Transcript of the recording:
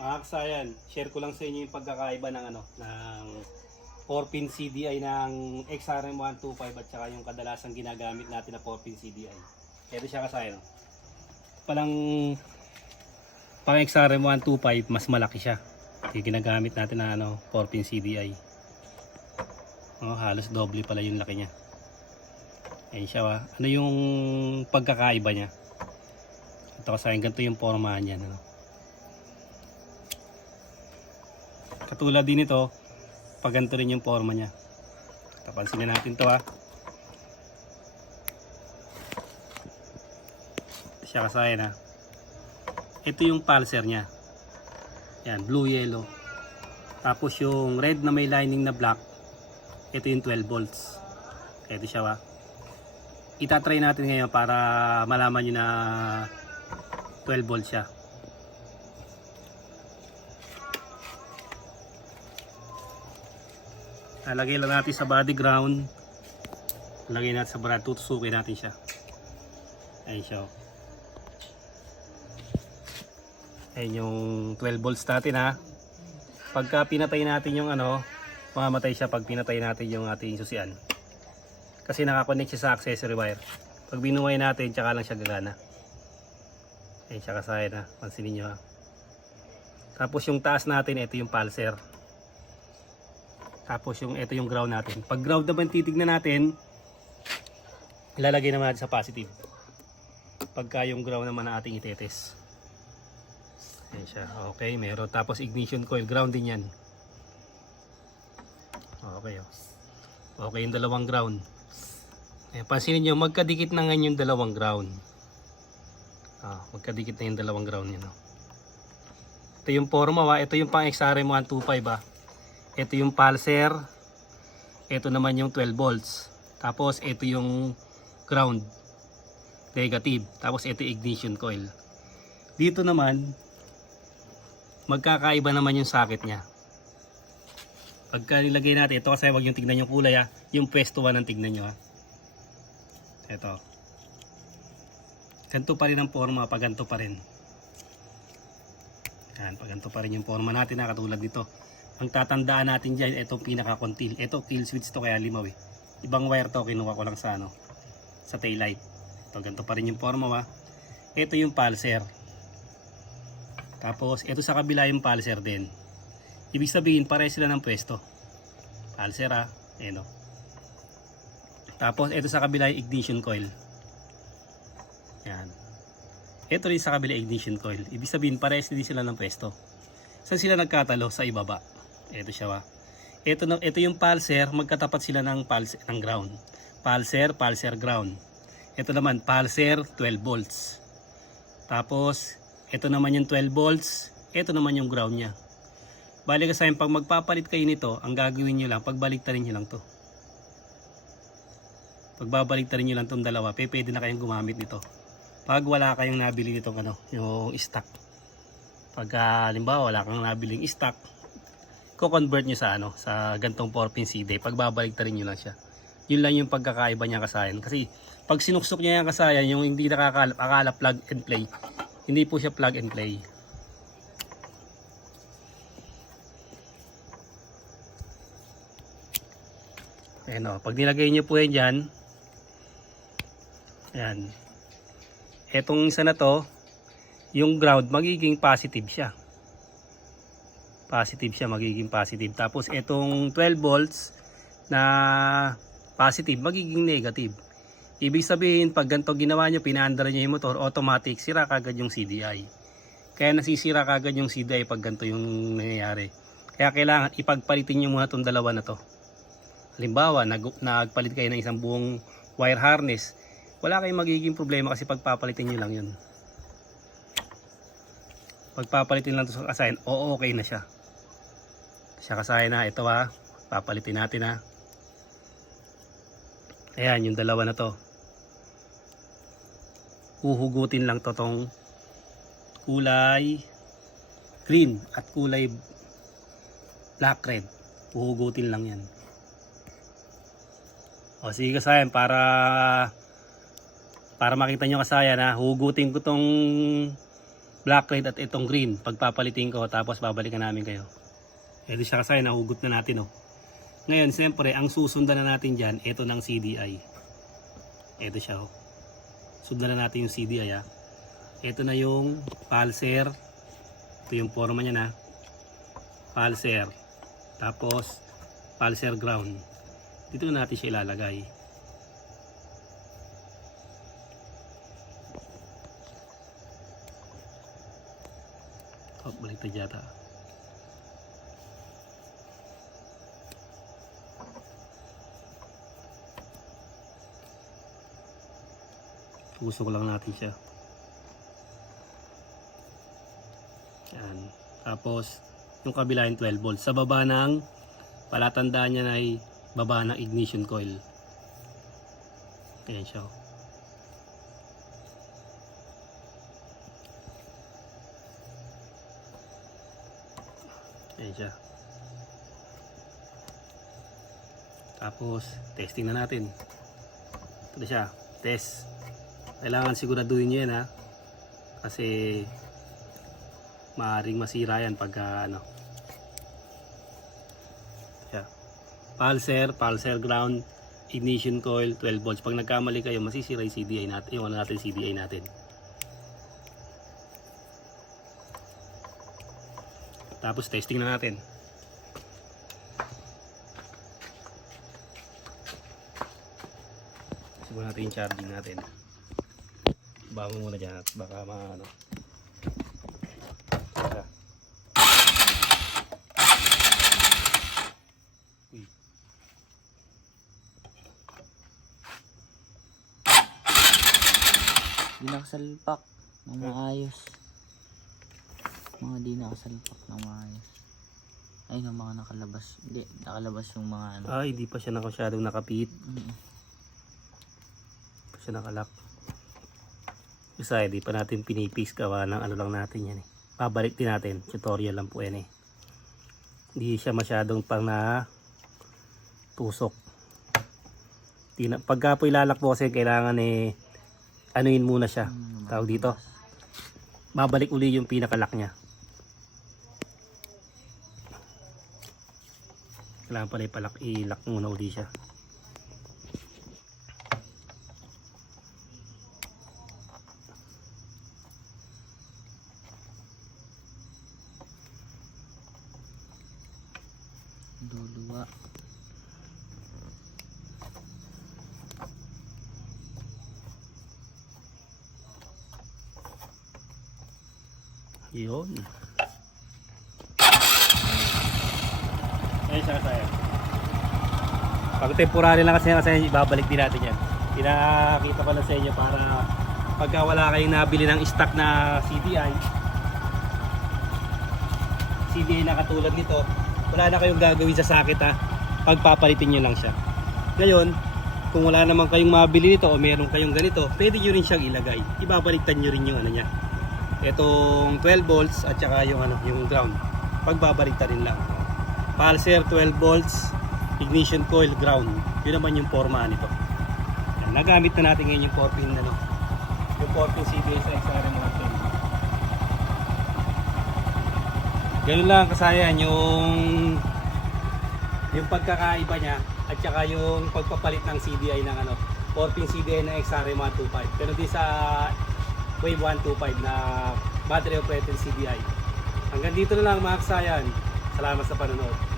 Mga kasayan, share ko lang sa inyo yung pagkakaiba ng ano, ng 4-pin CDI ng XRM125 at saka yung kadalasang ginagamit natin na 4-pin CDI. Ito siya kasayan. oh. Palang pang XRM125 mas malaki siya. Yung ginagamit natin na ano, 4-pin CDI. Oh, halos doble pala yung laki niya. Ayan siya wa. Ano yung pagkakaiba niya? Ito kasayan, ganito yung forma niya. Ano? Katulad din ito, pag ganito rin yung forma niya. Tapansin na natin to ha. Siya kasayan ha. Ito yung pulser niya. Yan, blue yellow. Tapos yung red na may lining na black, ito yung 12 volts. Ito siya ha. Itatry natin ngayon para malaman nyo na 12 volts siya. Lalagay lang natin sa body ground. Lagay natin sa brad. Tutusukin natin siya. Ayun siya. oh. Ayun yung 12 volts natin ha. Pagka pinatay natin yung ano, mamamatay siya pag pinatay natin yung ating susian. Kasi nakakonect siya sa accessory wire. Pag binuhay natin, tsaka lang siya gagana. Ayun siya kasaya na. Pansinin nyo ha. Tapos yung taas natin, ito yung pulser. Tapos yung ito yung ground natin. Pag ground naman titignan natin, ilalagay naman natin sa positive. Pagka yung ground naman na ating itetes. Ayan siya. Okay, meron. Tapos ignition coil, ground din yan. Okay, oh. Okay yung dalawang ground. Ayan, pansinin nyo, magkadikit na ngayon yung dalawang ground. Ah, magkadikit na yung dalawang ground yun. Oh. Ito yung forma, wa. ito yung pang XRM125 ah. Ito yung pulser. Ito naman yung 12 volts. Tapos ito yung ground. Negative. Tapos ito yung ignition coil. Dito naman, magkakaiba naman yung socket niya. Pagka nilagay natin, ito kasi wag yung tignan yung kulay ha. Yung pwesto 1 ang tignan nyo ha. Ito. Ganito pa rin ang forma, pag ganito pa rin. Yan, pag ganito pa rin yung forma natin ha, katulad nito. Ang tatandaan natin dyan, itong pinaka-contil. Ito, kill switch to kaya limaw eh. Ibang wire to, kinuha ko lang sa ano, sa taillight. Ito, ganito pa rin yung forma ha. Ito yung pulser. Tapos, ito sa kabila yung pulser din. Ibig sabihin, pare sila ng pwesto. Pulser ha. Ayan o. Tapos, ito sa kabila yung ignition coil. Yan. Ito rin sa kabila ignition coil. Ibig sabihin, parehas din sila ng pwesto. Saan sila nagkatalo? Sa ibaba. Ito siya. Ito, na, ito yung pulser, magkatapat sila ng, pulse, ng ground. Pulser, pulser ground. Ito naman, pulser 12 volts. Tapos, ito naman yung 12 volts. Ito naman yung ground niya. Bali kasi pag magpapalit kayo nito, ang gagawin nyo lang, pagbalik nyo lang to. Pagbabalik nyo lang tong dalawa, pe, pwede na kayong gumamit nito. Pag wala kayong nabili nitong ano, yung stock. Pag uh, halimbawa wala kang nabiling stock, ko-convert nyo sa ano, sa gantong 4-pin CD. Pagbabalik nyo lang siya. Yun lang yung pagkakaiba niya kasayan. Kasi pag sinuksok niya yung kasayan, yung hindi nakakala akala plug and play, hindi po siya plug and play. Ayan o, pag nilagay nyo po yan dyan, ayan, etong isa na to, yung ground magiging positive siya. Positive siya, magiging positive. Tapos etong 12 volts na positive, magiging negative. Ibig sabihin, pag ganito ginawa nyo, pinaandar nyo yung motor, automatic, sira kagad yung CDI. Kaya nasisira kagad yung CDI pag ganito yung nangyayari. Kaya kailangan ipagpalitin nyo muna itong dalawa na to. Halimbawa, nag nagpalit kayo ng isang buong wire harness, wala kayong magiging problema kasi pagpapalitin nyo lang yun. Pagpapalitin lang ito sa kasayan, o okay na siya. Siya kasayan na, ito ha, papalitin natin ha. Ayan, yung dalawa na to. Huhugutin lang to tong kulay green at kulay black red. Huhugutin lang yan. O sige kasayan para para makita nyo kasayan ha, hugutin ko tong black, red at itong green. Pagpapalitin ko tapos babalikan namin kayo. Ito siya kasi nahugot na natin oh. Ngayon, siyempre, ang susundan na natin dyan, ito ng CDI. Ito siya oh. Sundan na natin yung CDI ah. Ito na yung pulser. Ito yung forma niya na. Pulser. Tapos, pulser ground. Dito na natin siya ilalagay. Oh, baliktad yata. Tusok lang natin siya. Yan. Tapos, yung kabila yung 12 volts. Sa baba ng palatandaan niya ay baba ng ignition coil. Ayan siya. Ayan siya. Tapos, testing na natin. Ito na siya. Test. Kailangan siguraduhin nyo yan ha. Kasi, maaaring masira yan pagka ano. Siya. Pulser, pulser ground, ignition coil, 12 volts. Pag nagkamali kayo, masisira yung CDI natin, yung ano natin, CDI natin. Tapos testing na natin. Siguro natin yung charging natin. Bago muna dyan at baka maano. Di nakasalpak ng maayos. Mga di nakasalpak ng maayos. Ayun ang mga nakalabas. Hindi, nakalabas yung mga ano. Ay, di pa siya na masyadong nakapit. Mm. Pa siya nakalak. Isa, eh, di pa natin pinipis gawa ng ano lang natin yan eh. Pabalik din natin. Tutorial lang po yan eh. Hindi siya masyadong pang na tusok. Na, pagka po ilalak po kasi kailangan eh anuin muna siya. Tawag dito. Babalik uli yung pinakalak niya. Kailangan pala ipalak, ilak muna uli siya. Luluwa. Yun. Ayun siya kasaya. Pag temporary lang kasi kasi ibabalik din natin yan. Pinakita ko lang sa inyo para pagka wala kayong nabili ng stock na CDI, CDI na katulad nito, wala na kayong gagawin sa sakit ha. Pagpapalitin nyo lang siya. Ngayon, kung wala naman kayong mabili nito o meron kayong ganito, pwede nyo rin siyang ilagay. Ibabaliktad nyo rin yung ano niya. Itong 12 volts at saka yung ano yung ground. Pagbabaliktad rin lang. Pulser 12 volts ignition coil ground. Yun naman yung forma nito. Nagamit na natin ngayon yung 4 pin ano? Yung 4 pin CBS XRM 110 ganun lang kasayan yung yung pagkakaiba niya at saka yung pagpapalit ng CDI ng ano 4 pin CDI ng XRM 125 pero di sa Wave 125 na battery operated CDI. Hanggang dito na lang mga kasayan. Salamat sa panonood.